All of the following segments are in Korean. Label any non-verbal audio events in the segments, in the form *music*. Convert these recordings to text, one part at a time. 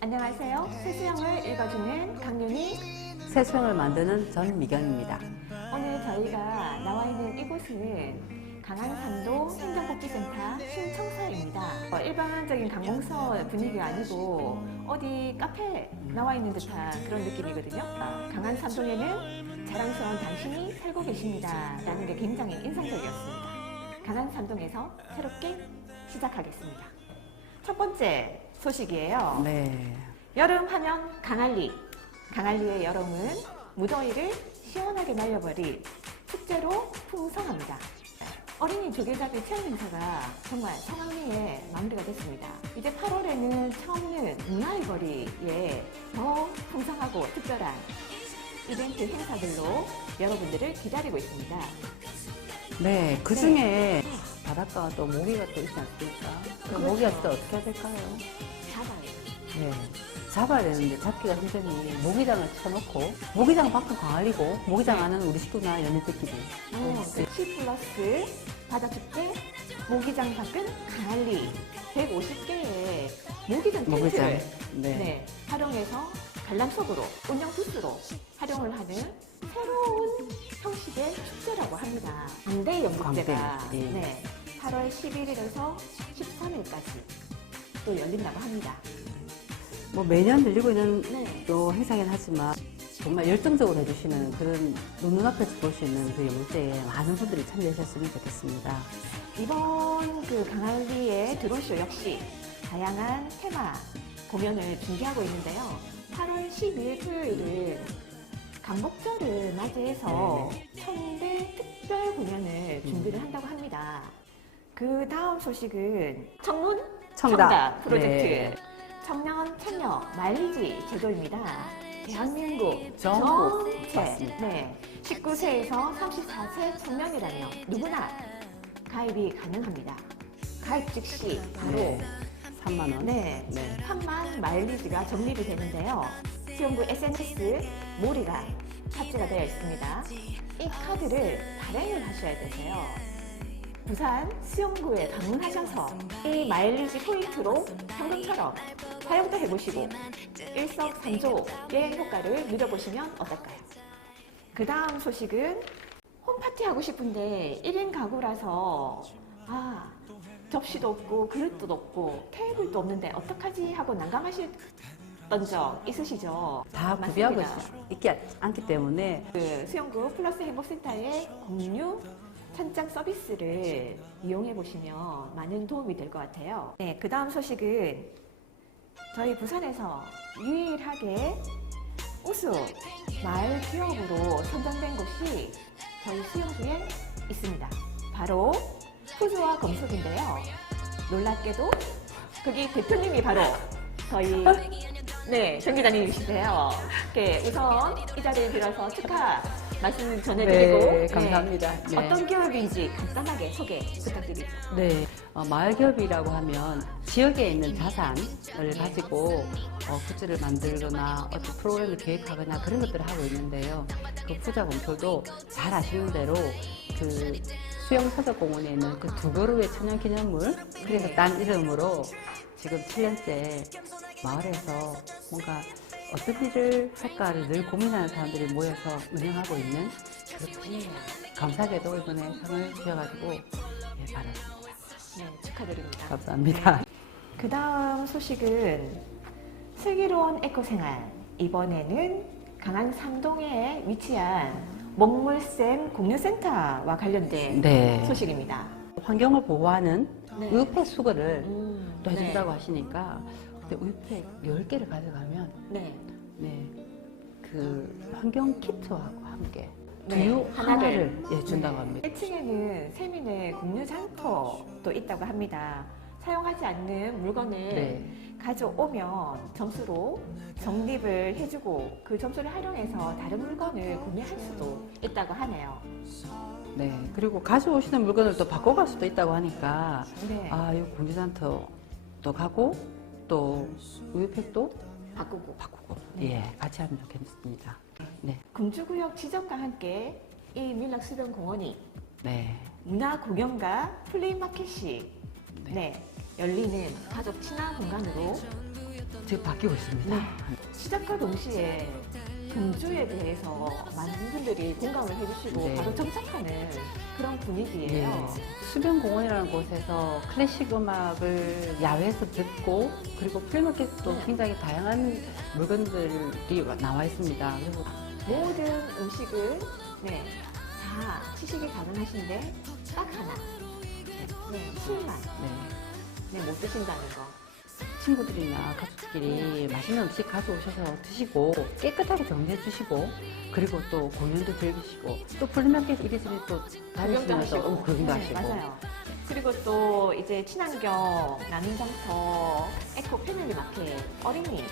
안녕하세요. 세수영을 읽어주는 강윤희. 새수영을 만드는 전미경입니다. 오늘 저희가 나와 있는 이곳은 강한산도 행정복지센터 신청사입니다. 어, 일반적인 관공서 분위기가 아니고 어디 카페 나와 있는 듯한 그런 느낌이거든요. 아, 강한산동에는 자랑스러운 당신이 살고 계십니다. 라는 게 굉장히 인상적이었습니다. 강한산동에서 새롭게 시작하겠습니다. 첫 번째 소식이에요. 네. 여름 하면 강할리. 강할리의 여름은 무더위를 시원하게 날려버릴 축제로 풍성합니다. 어린이 조개잡이 체험 행사가 정말 성황리에 마무리가 됐습니다. 이제 8월에는 처음는 문화의 거리에 더 풍성하고 특별한 이벤트 행사들로 여러분들을 기다리고 있습니다. 네, 그 중에 바닷가 또 모기가 또 있지 않습니까? 그 그렇죠. 모기가 진짜 어떻게 해야 될까요? 잡아요. 네. 잡아야 되는데 잡기가 힘드니 모기장을 쳐놓고 모기장 밖은 광안리고 모기장 안은 우리 식구나 연인들끼리 어, 그 C 플러스 바다축제 모기장 밖은 강할리 150개의 모기장 텐트를 모기장. 네. 네. 활용해서 관람 속으로 운영 부스로 활용을 하는 새로운 형식의 축제라고 합니다. 광대 연극제가 예. 네, 8월 11일에서 13일까지 또 열린다고 합니다. 뭐 매년 열리고 있는 네. 또 행사긴 하지만 정말 열정적으로 해주시는 그런 눈앞에서 볼 수 있는 그 영재에 많은 분들이 참여하셨으면 좋겠습니다. 이번 그 강할리의 드론쇼 역시 다양한 테마 공연을 준비하고 있는데요. 8월 12일 토요일은 강복절을 맞이해서 청대 특별 공연을 준비를 한다고 합니다. 그 다음 소식은 청문 청답. 프로젝트 네. 청년 참여 마일리지 제도입니다. 대한민국 전국 전체 맞습니다. 네, 19세에서 34세 청년이라면 누구나 가입이 가능합니다. 가입 즉시 바로 네. 3만 원. 네, 네. 3만 마일리지가 적립이 되는데요. 수영구 SNS 모리가 탑재가 되어 있습니다. 이 카드를 발행을 하셔야 되세요. 부산 수영구에 방문하셔서 이 마일리지 포인트로 현금처럼 사용도 해보시고 일석삼조의 효과를 누려보시면 어떨까요? 그 다음 소식은 홈파티 하고 싶은데 1인 가구라서 아 접시도 없고 그릇도 없고 테이블도 없는데 어떡하지 하고 난감하셨던 적 있으시죠? 다 구비하고 맞습니다. 있지 않기 때문에 그 수영구 플러스 행복센터의 공유 천장 서비스를 이용해 보시면 많은 도움이 될 것 같아요. 네, 그 다음 소식은 저희 부산에서 유일하게 우수 마을 기업으로 선정된 곳이 저희 수영구에 있습니다. 바로 푸주와 검속인데요. 놀랍게도 거기 대표님이 바로 저희 *laughs* 네, 정 기자님이시세요. 네, 우선 이 자리를 빌어서 축하 말씀 전해드리고 네, 감사합니다. 네. 어떤 기업인지 간단하게 소개 부탁드리죠. 네, 어, 마을기업이라고 하면 지역에 있는 자산을 가지고 어, 굿즈를 만들거나 어떤 프로그램을 계획하거나 그런 것들을 하고 있는데요. 그 푸자공표도 잘 아시는 대로 그 수영서적공원에 있는 그 두 그루의 천연기념물 그래서 딴 이름으로 지금 7년째 마을에서 뭔가 어떤 일을 할까를 늘 고민하는 사람들이 모여서 운영하고 있는 그렇군요. 감사하게도 이번에 상을 주셔가지고 예, 받았습니다. 네, 축하드립니다. 감사합니다. 그 다음 소식은 슬기로운 에코생활. 이번에는 강한 삼동에 위치한 먹물샘 공유센터와 관련된 네. 소식입니다. 환경을 보호하는 네. 우유팩 수거를 음, 또 해준다고 하시니까 근데 우유팩 10개를 가져가면 네. 네, 그 환경 키트하고 함께 네, 두유 하나를. 하나를 예, 준다고 합니다. 1층에는 세민의 공유 장터도 있다고 합니다. 사용하지 않는 물건을 네. 가져오면 점수로 적립을 해주고 그 점수를 활용해서 다른 물건을 구매할 수도 있다고 하네요. 네. 그리고 가져오시는 물건을 또 바꿔갈 수도 있다고 하니까 네. 아, 이또 가고 또 우유팩도 바꾸고. 바꾸고 네. 예, 같이 하면 좋겠습니다. 네. 금주구역 지정과 함께 이 밀락수변공원이 네. 문화 공연과 플레이마켓이 네, 열리는 가족 친화 공간으로 지금 바뀌고 있습니다. 네. 시작과 동시에 금주에 대해서 많은 분들이 공감을 해주시고 네. 바로 정착하는 그런 분위기예요. 예. 수변공원이라는 곳에서 클래식 음악을 야외에서 듣고 그리고 플리마켓도 네. 굉장히 다양한 물건들이 나와 있습니다. 그리고 모든 음식을 네, 다 시식이 가능하신데 딱 하나. 네, 술만 네, 네, 못 드신다는 거. 친구들이나 가족끼리 맛있는 음식 가져오셔서 드시고 깨끗하게 정리해 주시고 그리고 또 공연도 즐기시고 또 플리마켓 이리저리 또 구경도 다니시면서 하시고. 어, 구경도 네, 하시고 맞아요. 그리고 또 이제 친환경 나눔장터 에코 패밀리 마켓 어린이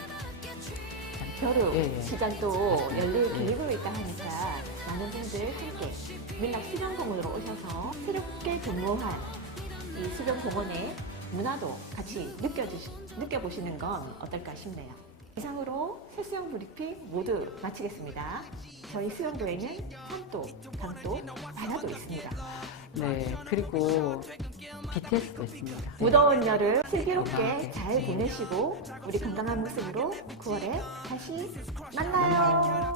겨루 예, 예. 시간도 열릴 예. 계획으로 있다 하니까 많은 분들 함께 민락 수변공원으로 오셔서 새롭게 근무한 이 수변공원의 문화도 같이 느껴주시, 느껴보시는 건 어떨까 싶네요. 이상으로 새 수영 브리핑 모두 마치겠습니다. 저희 수영도에는 산도, 강도, 바다도 있습니다. 네, 그리고 BTS도 있습니다. 무더운 여름 슬기롭게 아, 네. 잘 보내시고 우리 건강한 모습으로 9월에 다시 만나요.